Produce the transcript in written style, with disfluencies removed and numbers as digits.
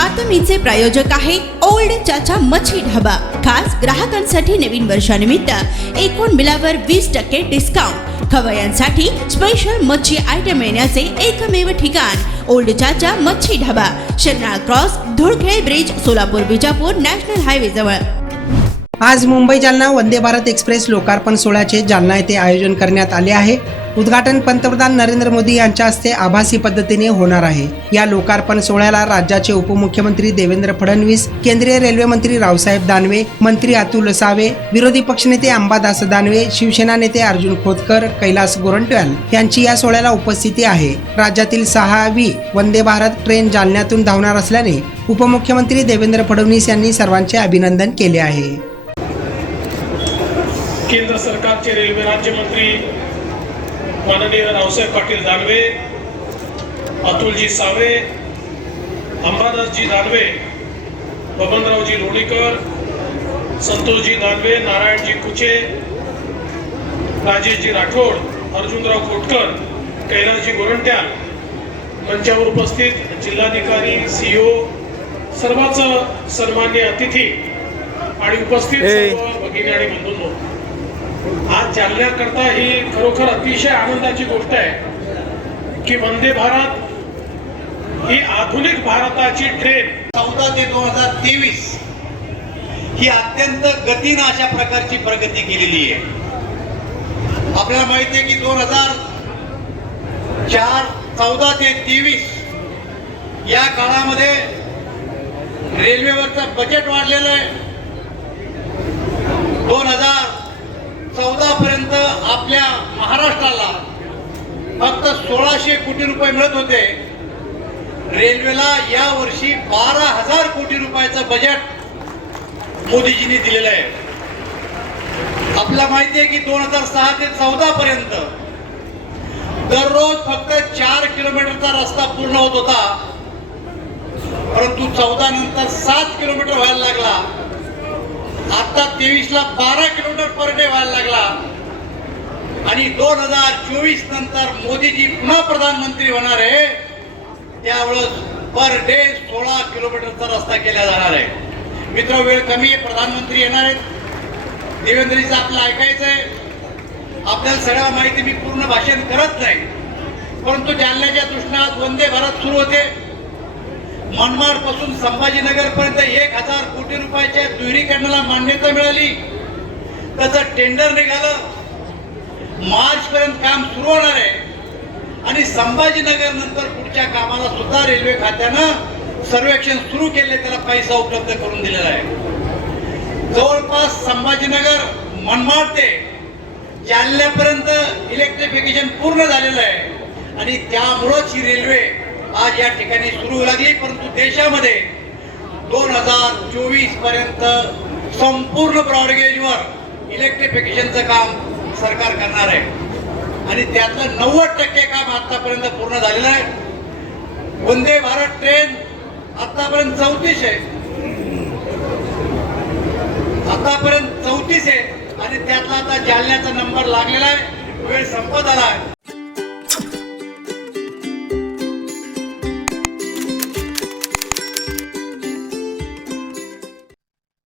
बातमीचे प्रायोजक आहे ओल्ड चाचा मच्छी ढाबा। खास ग्राहकांसाठी नवीन वर्षानिमित्त एकूण बिलावर 20% डिस्काउंट। खवय्यांसाठी स्पेशल मच्छी आयटम येण्याचे एकमेव ठिकाण ओल्ड चाचा मच्छी ढाबा, शरणाळ cross, Dhulkhed bridge, Solapur Bijapur national highway जवळ। आज मुंबई जालना वंदे भारत एक्सप्रेस लोकार्पण सोहळ्याचे जालना येथे आयोजन करण्यात आले आहे। उद्घाटन पंतप्रधान नरेंद्र मोदी यांच्या हस्ते आभासी पद्धतीने होणार आहे। या लोकार्पण सोहळ्याला राज्याचे उपमुख्यमंत्री देवेंद्र फडणवीस, केंद्रीय रेल्वे मंत्री रावसाहेब दानवे, मंत्री अतुल सावे, विरोधी पक्षनेते अंबादास दानवे, शिवसेना नेते अर्जुन खोतकर, कैलास गोरंट्याल यांची या सोहळ्याला उपस्थिती आहे। राज्यातील 6वी वंदे भारत ट्रेन जालन्यातून धावणार असल्याने उपमुख्यमंत्री देवेंद्र फडणवीस यांनी सर्वांचे अभिनंदन केले आहे। केंद्र सरकारचे रेल्वे राज्यमंत्री माननीय रावसाहेब पाटील दानवे, अतुलजी सावे, अंबादासजी दानवे, बबनरावजी लोणीकर, संतोषजी दानवे, नारायणजी कुचे, राजेशजी राठोड, अर्जुनराव खोटकर, कैलासजी गोरंट्याल, मंचावर उपस्थित जिल्हाधिकारी, सीओ, सर्वच सन्मान्य अतिथी आणि उपस्थित सर्व भगिनी आणि बंधूंनो, आज जालन्याकरता ही खरोखर अतिशय आनंदाची गोष्ट आहे की वंदे भारत ही आधुनिक भारताची ट्रेन 14 ते 2023 ही अत्यंत गतीनं अशा प्रकारची प्रगती केलेली आहे। आपल्याला माहिती आहे की 14 ते 23 या काळामध्ये रेल्वेवरचं बजेट वाढलेलं आहे। 2014 पर्यंत आपल्या महाराष्ट्राला फक्त 1600 कोटी रुपये मिळत होते। रेल्वेला या वर्षी 12,000 कोटी रुपयाचं बजेट मोदीजींनी दिलेलं आहे। आपल्याला माहिती आहे की 2006 ते 14 पर्यंत दररोज फक्त 4 किलोमीटरचा रस्ता पूर्ण होत होता, परंतु 14 नंतर 7 किलोमीटर व्हायला लागला। आता 23 ला 12 किलोमीटर पर डे व्हायला लागला आणि 2024 नंतर मोदीजी पुन्हा प्रधानमंत्री होणार आहे, त्यावेळेस पर डे 16 किलोमीटरचा रस्ता केला जाणार आहे। मित्र, वेळ कमी आहे, प्रधानमंत्री येणार आहेत, देवेंद्रजीचं आपलं ऐकायचं आहे। आपल्याला सगळ्या माहिती मी पूर्ण भाषण करत नाही, परंतु जालन्याच्या दृष्टीने आज वंदे भारत सुरू होते। मनमाड पासून संभाजीनगर पर्यंत 1000 कोटी रुपयाच्या दुहेरीकरणाला मान्यता मिळाली, त्याचं टेंडर निघालं, मार्च पर्यंत काम सुरू होणार आहे आणि संभाजीनगर नंतर पुढच्या कामाला सुद्धा रेल्वे खात्यानं सर्वेक्षण सुरू केले, त्याला पैसा उपलब्ध करून दिलेला आहे। जवळपास संभाजीनगर मनमाड ते जालन्यापर्यंत इलेक्ट्रिफिकेशन पूर्ण झालेलं आहे आणि त्यामुळेच ही रेल्वे आज या ठिकाणी सुरू लागली। परंतु देशामध्ये 2024 पर्यंत संपूर्ण ब्रॉडगेजवर इलेक्ट्रिफिकेशनचं काम सरकार करणार आहे आणि त्यातलं 90% काम आतापर्यंत पूर्ण झालेलं आहे। वंदे भारत ट्रेन आतापर्यंत 34 आहे, आणि त्यातला आता जालन्याचा नंबर लागलेला आहे। वेळ संपत आला आहे।